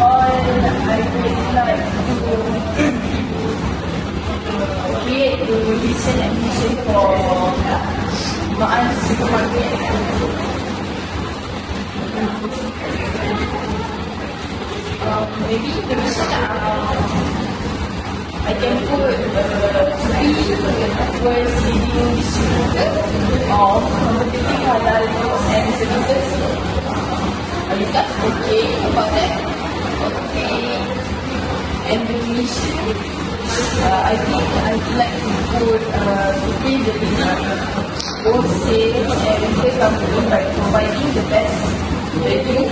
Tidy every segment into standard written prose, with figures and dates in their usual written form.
all, I would like to create the recent admission for Maas supermarket. Maybe the mission I can put to be first leading distributor of competitive halal goods and services. Are you guys okay about that? Okay. And the mission, I think I'd like to put to be the leading wholesale and retail company by providing the best value,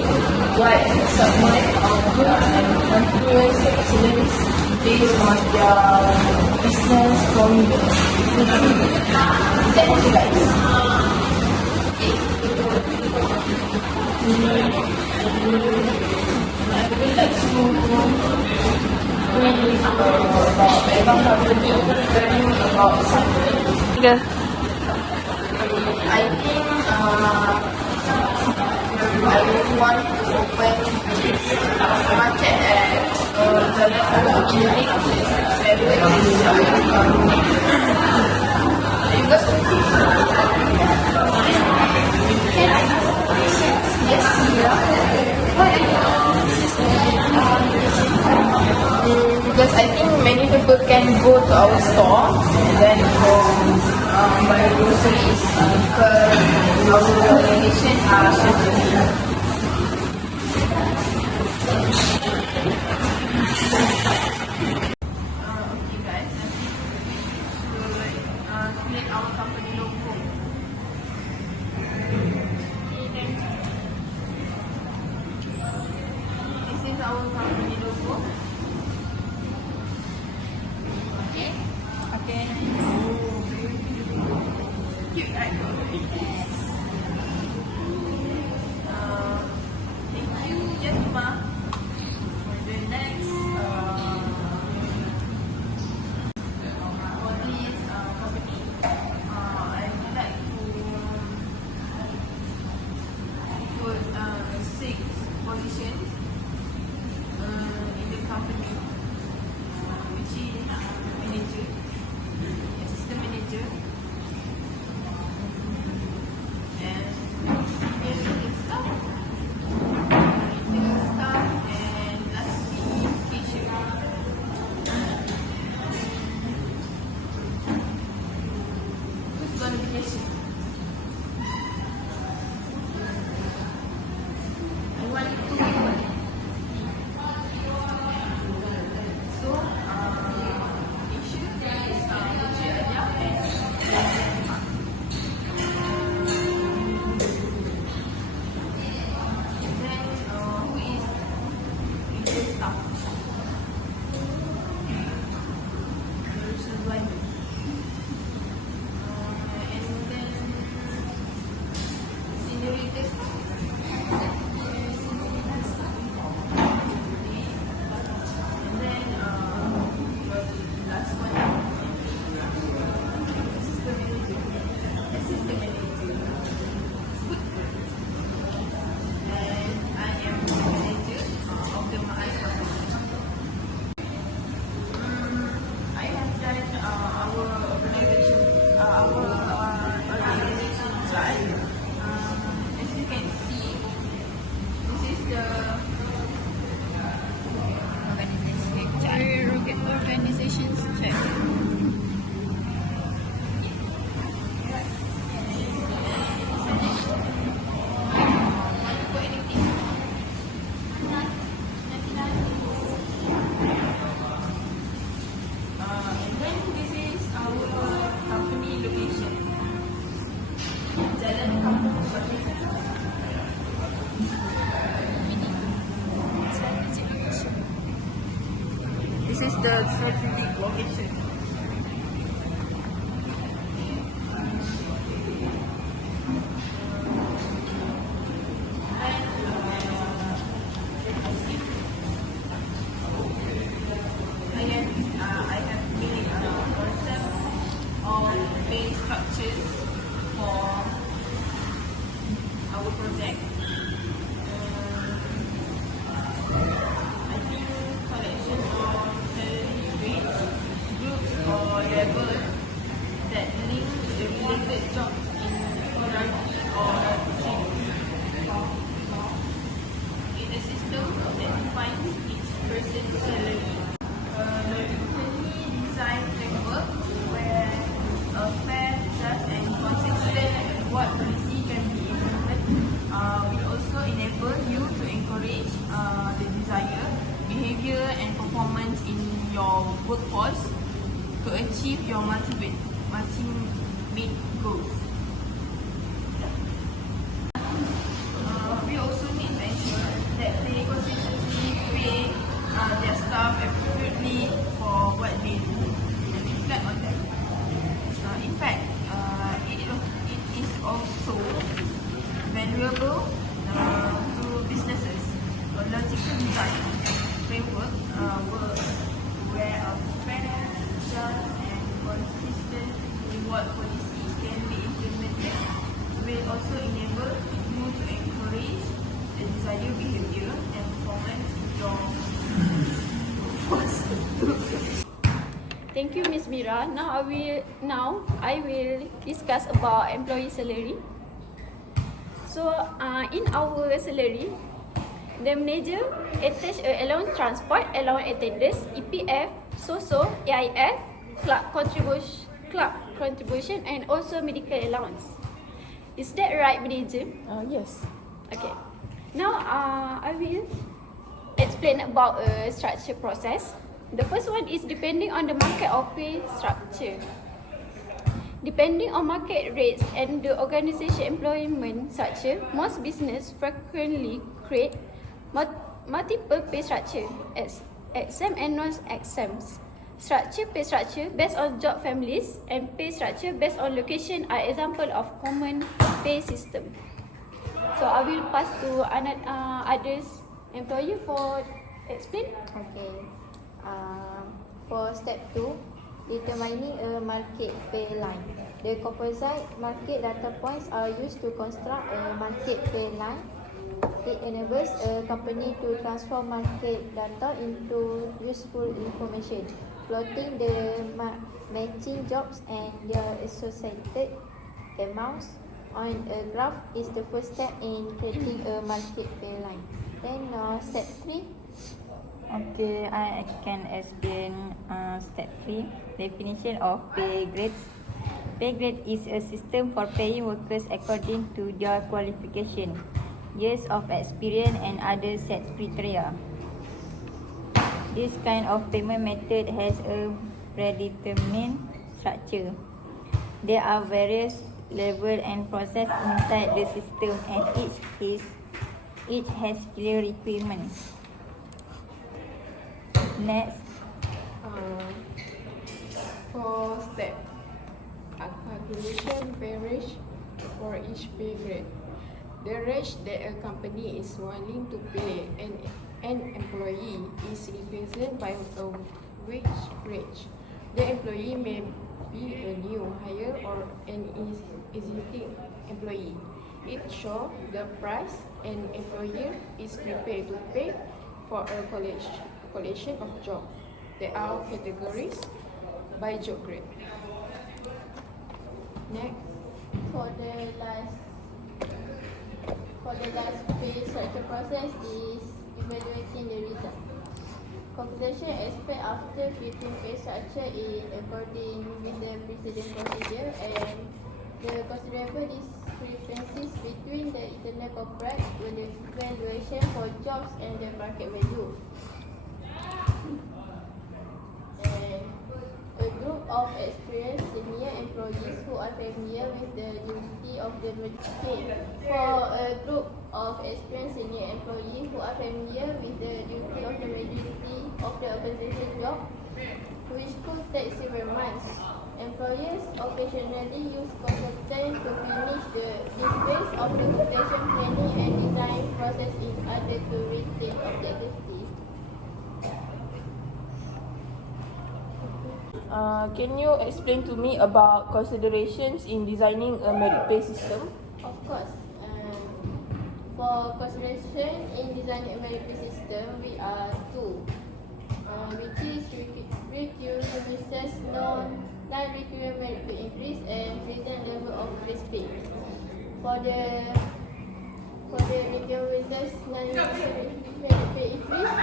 wide assortment of goods and continuous excellence based on their business formula. Thank you guys. I would like to brief about Bang Company, about something. Yeah. I think I would want to open market at Jalan Klinik because I think many people can go to our store and then buy groceries because our location are suitable. Okay guys, create our company logo. This is our company logo. Okay. Okay. Cute, right? Yes. Thank you, Jatima. For the next for this company, I would like to put 6 positions in the company, which is manager, assistant manager, and senior staff, retail staff, and lastly cashier. Who's gonna be cashier? I want to. So, issue is Lucia Adia and Jatima. Then, who is retail staff? Rizwan. And then, senior retail staff. And then, last one, assistant manager. Assistant manager. Good. And I am manager of the Maas company. I have done our organization slide. As you can see, this is the organizations check. And then this is our company location. Jalan Kampung Strategic. This is the strategic location. I have made a concept of main structures for our project. consistent salary. Logically designed framework where a fair, just and consistent reward policy can be implemented. We also enable you to encourage the desire, behavior and performance in your workforce to achieve your multi-mate goals. We also need to ensure that they consistently pay their staff appropriately for what they do and reflect on that. In fact, it is also valuable to businesses. A logical design framework where a fair, just and consistent reward policies can be implemented will also enable you to encourage the desired behavior and performance in your workforce. Thank you, Ms. Mira. Now I will discuss about employee salary. So, in our salary, the manager attach allowance transport, allowance attendance, EPF, SOSO, AIF, club contribution, and also medical allowance. Is that right, manager? Yes. Okay. Now, I will explain about a structure process. The first one is depending on the market or pay structure. Depending on market rates and the organization employment structure, most business frequently create multiple pay structure as exempt and non-exempt. Structure pay structure based on job families and pay structure based on location are example of common pay system. So I will pass to others employee for explain. Okay. For step 2, determining a market pay line. The composite market data points are used to construct a market pay line. It enables a company to transform market data into useful information. Plotting the matching jobs and their associated amounts on a graph is the first step in creating a market pay line. Then step 3. Okay, I can explain step 3. Definition of pay grades. Pay grade is a system for paying workers according to their qualification, years of experience and other set criteria. This kind of payment method has a predetermined structure. There are various levels and processes inside the system, and each has clear requirements. Next. For step, a calculation pay range for each pay grade. The range that a company is willing to pay an employee is represented by a wage range. The employee may be a new hire or an existing employee. It shows the price an employer is prepared to pay for a collection of jobs. There are categories by job grade. Next. For the last pay structure process is evaluating the result. Computation aspect after creating pay structure is according with the precedent procedure, and the considerable discrepancies between the internal corporate valuation for jobs and the market value. And a group of experienced senior employees who are familiar with the duty of the market. For a group of experienced senior employees who are familiar with the duty of the majority of the organization job, which could take several months. Employers occasionally use consultants to finish this phase of the computation planning and design process in order to reach the objectives. Can you explain to me about considerations in designing a merit pay system? Of course. For consideration in designing a merit pay system, we are two, which is recurring versus non-recurring merit pay increase and present level of base pay. For the recurring versus non-recurring merit pay increase,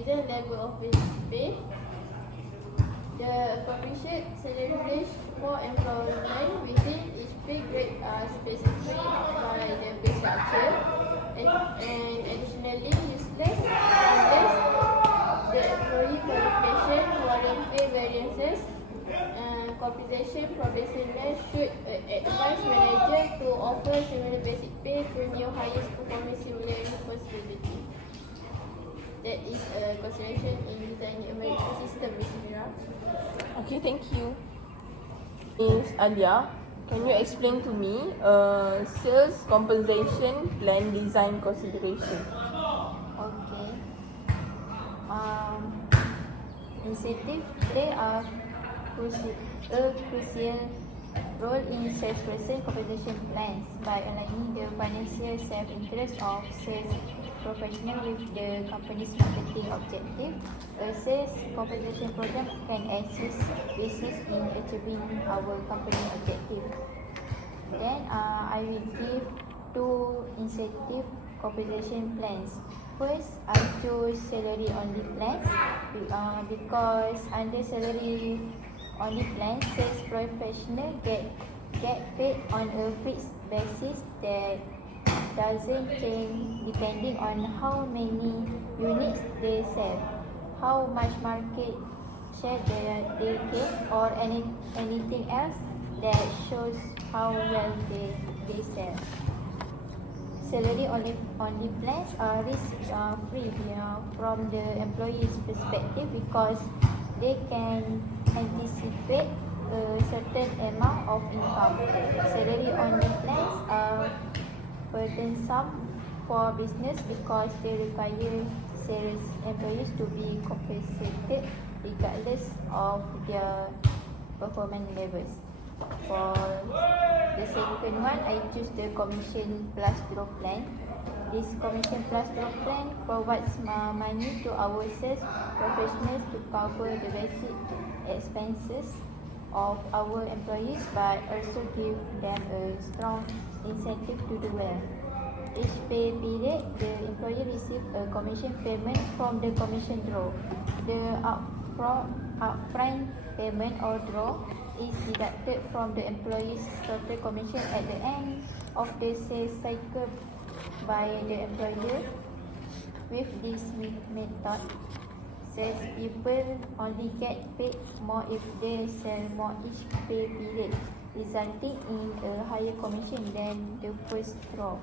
comparison level of basic pay. The appropriate salary range for employment within each pay grade are specified by the pay structure, and additionally useless unless the employee qualification warrant pay variances. Compensation probationer should advise manager to offer similar basic pay premium highest performance similar responsibility. That is a consideration in designing American system, Ms. Mira. Okay, thank you. Miss Alia, can you explain to me sales compensation plan design consideration? Okay. Incentive play a crucial role in salesperson compensation plans by aligning the financial self-interest of sales professional with the company's marketing objective. A sales compensation program can assist business in achieving our company objective. Then I will give two incentive compensation plans. First, I choose salary only plans because under salary only plans, sales professional get paid on a fixed basis that doesn't change depending on how many units they sell, how much market share they get, or anything else that shows how well they sell. Salary only plans are risk free from the employee's perspective because they can anticipate a certain amount of income. Salary only plans are burdensome for business because they require sales employees to be compensated regardless of their performance levels. For the second one, I choose the commission plus draw plan. This commission plus draw plan provides money to our sales professionals to cover the basic expenses of our employees, but also give them a strong incentive to do well. Each pay period, the employee receives a commission payment from the commission draw. The upfront payment or draw is deducted from the employee's total commission at the end of the sales cycle by the employer. With this method, salespeople only get paid more if they sell more each pay period, resulting in a higher commission than the first draw.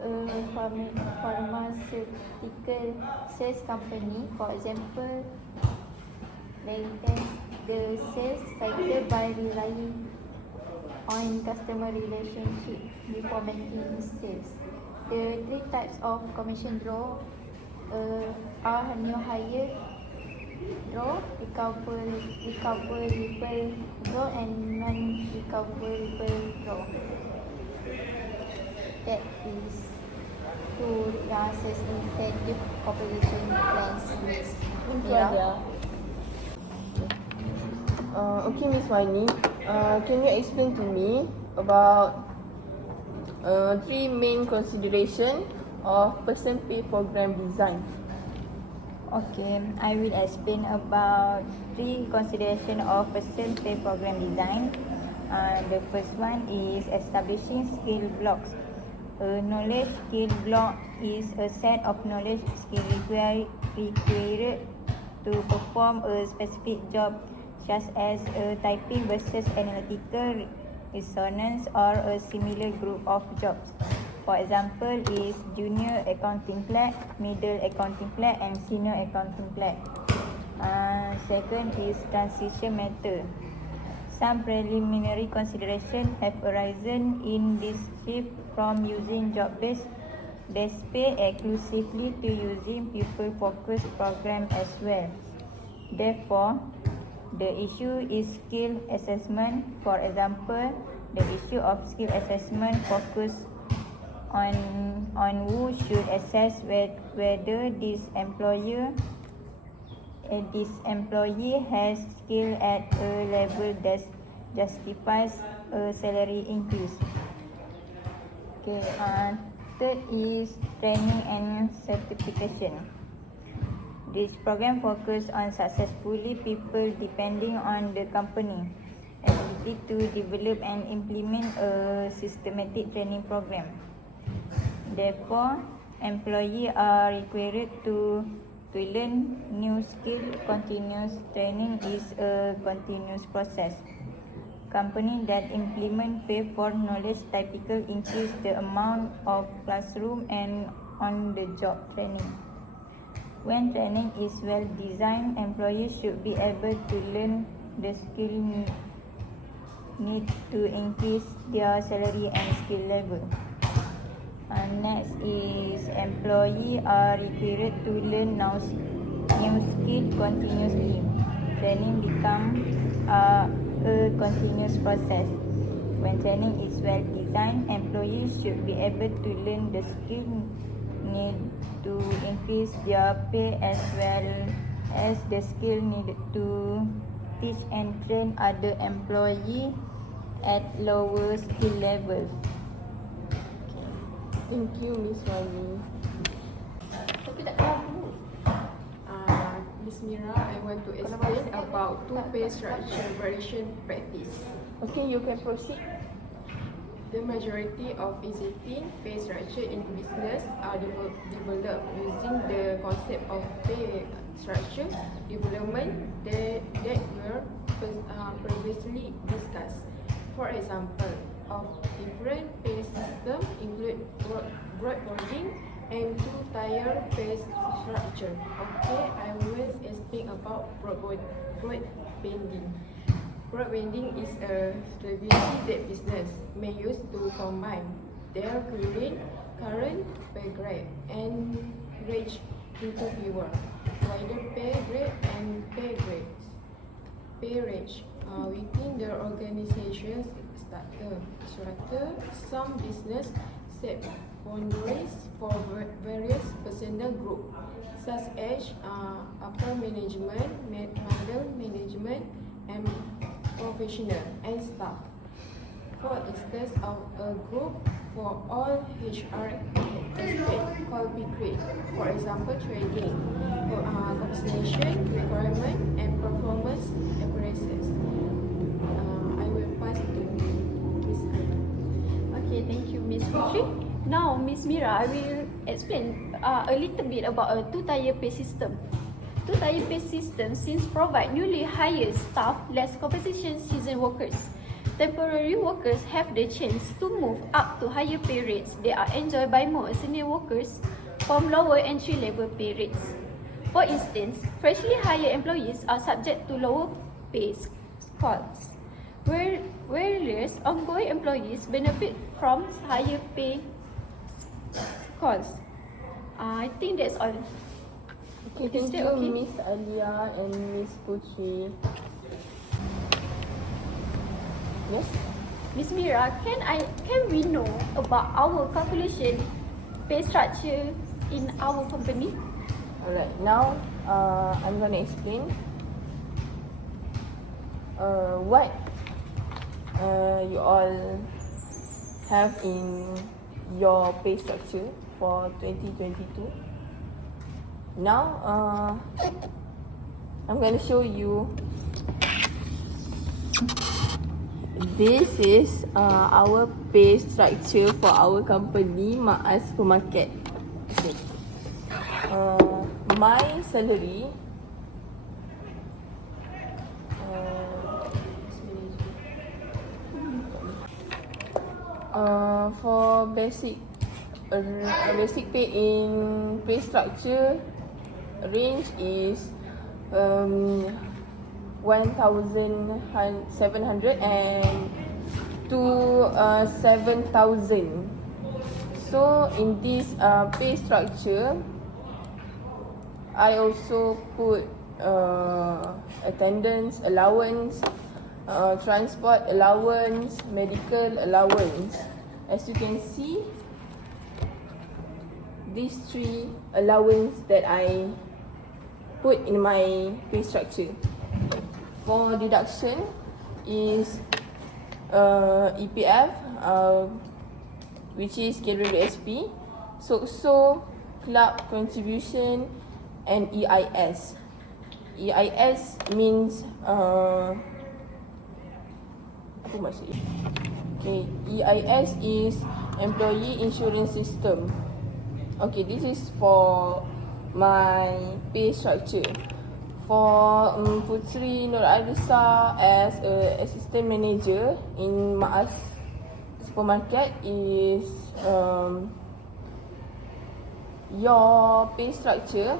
A pharmaceutical sales company, for example, maintains the sales cycle by relying on customer relationship before making sales. The three types of commission draw are new hire draw, recoverable draw, and non-recoverable draw. That is two sales incentive compensation plans, Miss Mira. Okay, Miss Wani, can you explain to me about three main consideration of person pay program design? Okay, I will explain about three consideration of person pay program design. The first one is establishing skill blocks. A knowledge skill block is a set of knowledge skill required to perform a specific job, such as typing versus analytical resonance or a similar group of jobs. For example, is junior accounting clerk, middle accounting clerk, and senior accounting clerk. Second is transition method. Some preliminary considerations have arisen in this shift from using job-based pay exclusively to using people-focused program as well. Therefore, the issue is skill assessment. For example, the issue of skill assessment focus on who should assess whether this employee has skill at a level that justifies a salary increase. Third is training and certification. This program focuses on successfully people depending on the company ability to develop and implement a systematic training program. Therefore, employees are required to learn new skill. Continuous training is a continuous process. Companies that implement pay for knowledge typically increase the amount of classroom and on-the-job training. When training is well designed, employees should be able to learn the skill need to increase their salary and skill level. Next is employees are required to learn new skill continuously. Training becomes a continuous process. When training is well designed, employees should be able to learn the skill need to increase their pay as well as the skill needed to teach and train other employees at lower skill levels. Thank you, Miss Wani. Tapi tak tahu. Miss Mira, I want to explain about two pay structure variation practice. Okay, you can proceed. The majority of existing pay structure in business are developed using the concept of pay structure development that were previously discussed. For example, of different pay systems include broad banding and two-tier pay structure. Okay, I will explain about broad banding. Broad banding is a strategy that business may use to combine their current pay grade and range into fewer, wider pay grade and pay range within the organization's structure. Some business set boundaries for various personnel groups, such as upper management, middle management, and professional and staff. For instance, of a group for all HR aspects called big grade. For example, trading, compensation requirement, and performance appraisals. I will pass to Miss Anna. Okay, thank you, Miss Putri. Now, Miss Mira, I will explain a little bit about a two-tier pay system. Two-tier pay system since provide newly hired staff less compensation seasoned workers. Temporary workers have the chance to move up to higher pay rates that are enjoyed by more senior workers from lower entry-level pay rates. For instance, freshly hired employees are subject to lower pay scales, whereas ongoing employees benefit from higher pay scales. I think that's all. Okay, thank you, Okay? Miss Alia and Miss Putri. Yes? Miss Mira, can we know about our calculation pay structure in our company? Alright, now I'm gonna explain what you all have in your pay structure for 2022. Now, I'm going to show you. This is our pay structure for our company, Maas Supermarket. Okay. My salary for basic pay in pay structure range is 1,700 and to 7,000. So in this pay structure, I also put attendance allowance, transport allowance, medical allowance. As you can see, these three allowance that I put in my pay structure. For deduction is EPF, which is scheduled SP, so club contribution, and EIS. EIS means apa maksudnya? Okay, EIS is Employee Insurance System. Okay, this is for my pay structure. For Putri Nur Alisa as a assistant manager in Maas supermarket is your pay structure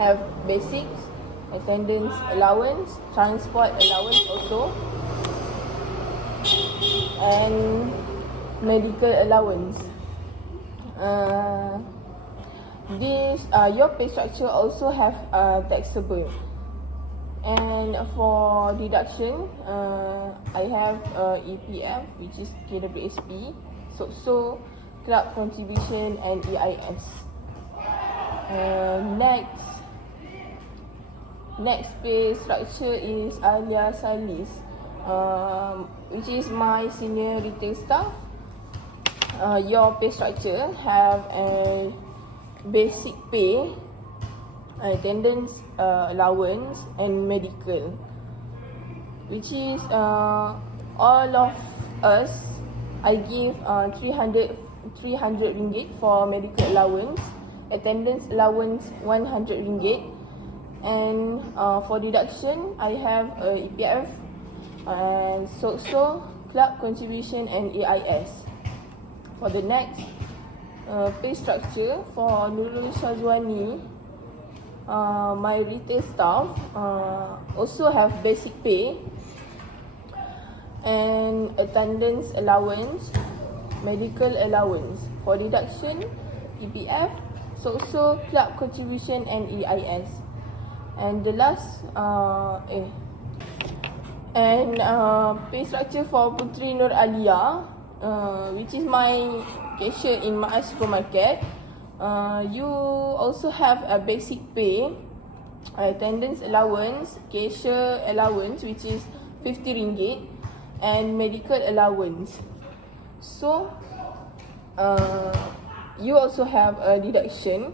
have basics, attendance allowance, transport allowance also, and medical allowance. Your pay structure also have taxable. And for deduction, I have EPF, which is KWSP, so club contribution and EIS. Next pay structure is Alia Salis, which is my senior retail staff. Your pay structure have a basic pay, attendance allowance and medical, which is all of us. I give 300 ringgit for medical allowance, attendance allowance 100 ringgit, and for deduction I have EPF, so club contribution and EIS. For the next pay structure for Nurul Shazwani, my retail staff also have basic pay and attendance allowance, medical allowance. For deduction, EPF, so club contribution and EIS. And the last pay structure for Putri Nur Alia, which is my cashier in Maas supermarket. You also have a basic pay, attendance allowance, cashier allowance, which is 50 ringgit, and medical allowance. So you also have a deduction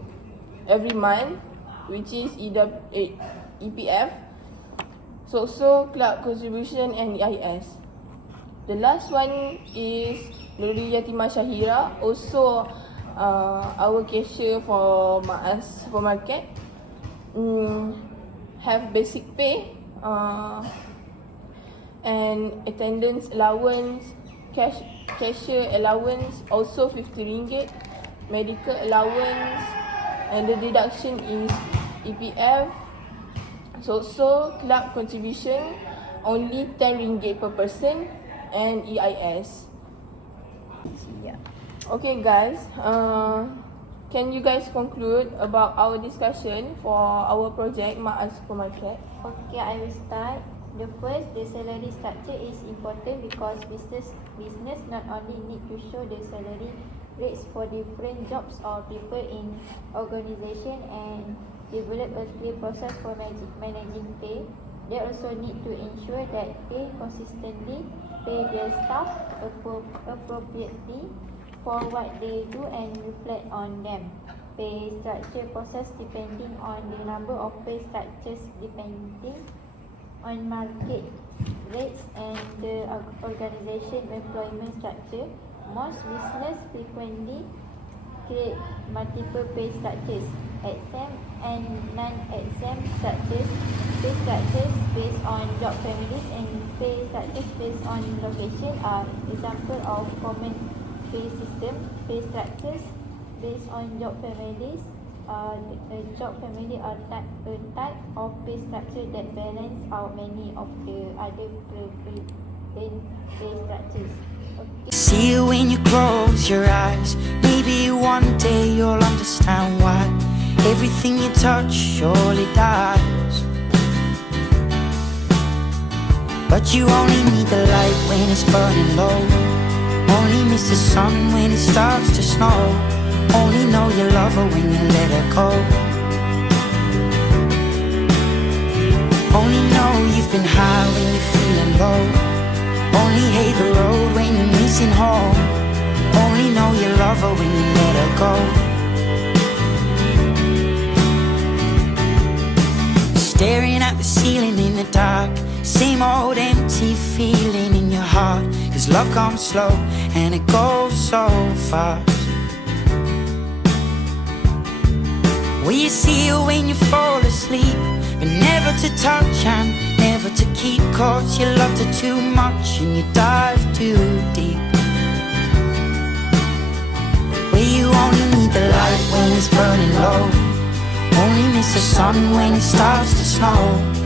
every month, which is either EPF, so club contribution and EIS. The last one is Nurul Yatimah Syahira, also our cashier for Maas supermarket. Have basic pay and attendance allowance, cashier allowance also 50 ringgit, medical allowance, and the deduction is EPF, so club contribution only 10 ringgit per person, and EIS. Okay guys, can you guys conclude about our discussion for our project Maas supermarket? Okay, I will start. The first, the salary structure is important because business not only need to show the salary rates for different jobs or people in organization and develop a clear process for managing pay. They also need to ensure that pay consistently pay their staff appropriately for what they do and reflect on them. Pay structure process depending on the number of pay structures depending on market rates and the organization employment structure. Most business frequently create multiple pay structures, exempt and non-exempt structures, pay structures based on job families and pay structures based on location are example of common pay system. Pay structures based on job families, a job family are a type of pay structure that balance out many of the other pay structures. Okay. See you when you close your eyes. Maybe one day you'll understand why everything you touch surely dies. But you only need the light when it's burning low. Only miss the sun when it starts to snow. Only know you love her when you let her go. Only know you've been high when you're feeling low. Only hate the road when you're missing home. Only know you love her when you let her go. staring at the ceiling in the dark. Same old empty feeling in your heart. Cause love comes slow and it goes so fast. Will you see her when you fall asleep? But never to touch and never to keep. Cause you loved her too much and you dive too deep. Where you only need the light when it's burning low, only miss the sun when it starts to snow.